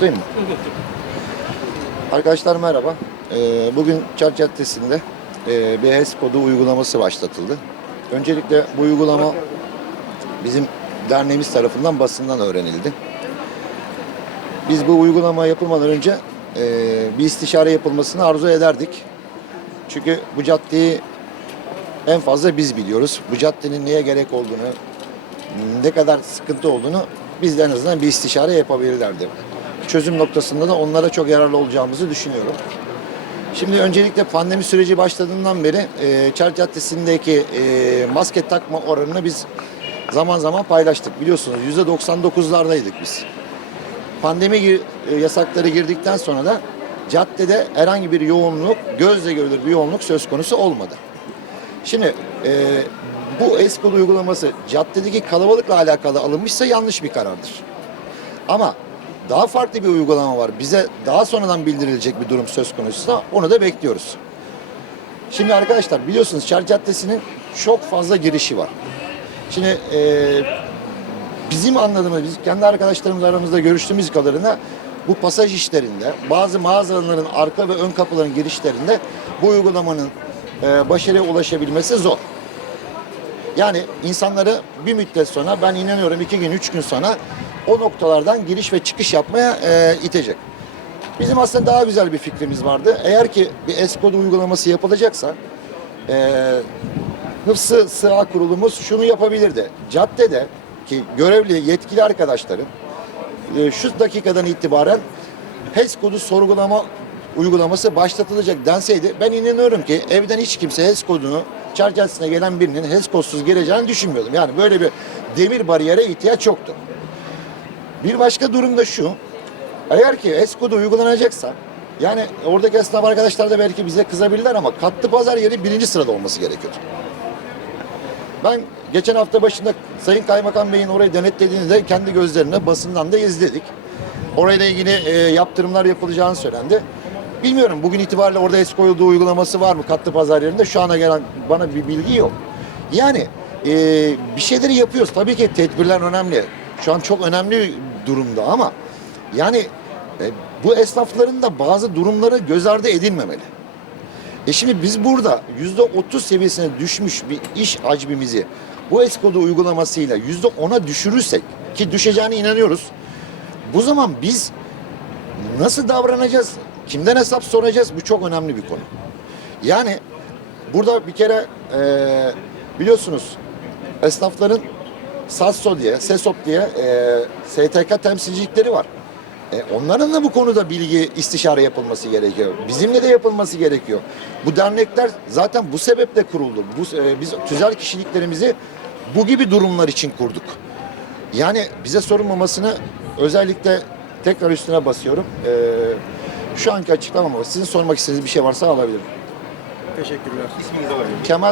Başlayayım mı? Arkadaşlar merhaba. Ee, bugün Çark Caddesi'nde e, bir HES kodu uygulaması başlatıldı. Öncelikle bu uygulama bizim derneğimiz tarafından basından öğrenildi. Biz bu uygulama yapılmadan önce e, bir istişare yapılmasını arzu ederdik. Çünkü bu caddeyi en fazla biz biliyoruz. Bu caddenin neye gerek olduğunu, ne kadar sıkıntı olduğunu biz de en azından bir istişare yapabilirlerdi. Çözüm noktasında da onlara çok yararlı olacağımızı düşünüyorum. Şimdi öncelikle pandemi süreci başladığından beri e, Çark Caddesi'ndeki e, maske takma oranını biz zaman zaman paylaştık. Biliyorsunuz %99'lardaydık biz. Pandemi e, yasakları girdikten sonra da caddede herhangi bir yoğunluk, gözle görülür bir yoğunluk söz konusu olmadı. Şimdi e, bu eskol uygulaması caddedeki kalabalıkla alakalı alınmışsa yanlış bir karardır. Ama daha farklı bir uygulama var. Bize daha sonradan bildirilecek bir durum söz konusuysa onu da bekliyoruz. Şimdi arkadaşlar biliyorsunuz Çark Caddesi'nin çok fazla girişi var. Şimdi e, bizim anladığımız, biz kendi arkadaşlarımız aramızda görüştüğümüz kadarıyla bu pasaj işlerinde bazı mağazaların arka ve ön kapıların girişlerinde bu uygulamanın e, başarıya ulaşabilmesi zor. Yani insanları bir müddet sonra ben inanıyorum iki gün, üç gün sonra o noktalardan giriş ve çıkış yapmaya e, itecek. Bizim aslında daha güzel bir fikrimiz vardı. Eğer ki bir S-kod uygulaması yapılacaksa e, Hıfzı Sığa Kurulumuz şunu yapabilirdi. Caddede ki görevli yetkili arkadaşların e, şu dakikadan itibaren HES kodu sorgulama uygulaması başlatılacak denseydi ben inanıyorum ki evden hiç kimse HES kodunu çarşısına gelen birinin HES kodsuz geleceğini düşünmüyordum. Yani böyle bir demir bariyere ihtiyaç yoktu. Bir başka durum da şu. Eğer ki HES kodu uygulanacaksa yani oradaki esnaf arkadaşlar da belki bize kızabilirler ama katlı pazar yeri birinci sırada olması gerekiyordu. Ben geçen hafta başında Sayın Kaymakam Bey'in orayı denetlediğini de kendi gözlerine basından da izledik. Orayla ilgili e, yaptırımlar yapılacağını söylendi. Bilmiyorum bugün itibariyle orada eski koyulduğu uygulaması var mı katlı pazar yerinde şu ana gelen bana bir bilgi yok. Yani e, bir şeyleri yapıyoruz. Tabii ki tedbirler önemli. Şu an çok önemli durumda ama yani e, bu esnafların da bazı durumları göz ardı edilmemeli. E şimdi biz burada yüzde otuz seviyesine düşmüş bir iş hacmimizi bu eskodu uygulamasıyla yüzde ona düşürürsek ki düşeceğine inanıyoruz. Bu zaman biz nasıl davranacağız? Kimden hesap soracağız? Bu çok önemli bir konu. Yani burada bir kere e, biliyorsunuz esnafların SASSO diye, SESOP diye e, STK temsilcilikleri var. E, onların da bu konuda bilgi istişare yapılması gerekiyor. Bizimle de yapılması gerekiyor. Bu dernekler zaten bu sebeple kuruldu. Bu, e, biz tüzel kişiliklerimizi bu gibi durumlar için kurduk. Yani bize sorulmamasını özellikle tekrar üstüne basıyorum. E, şu anki açıklamam var. Sizin sormak istediğiniz bir şey varsa alabilirim. Teşekkürler. İsminizi alabilir miyim? Kemal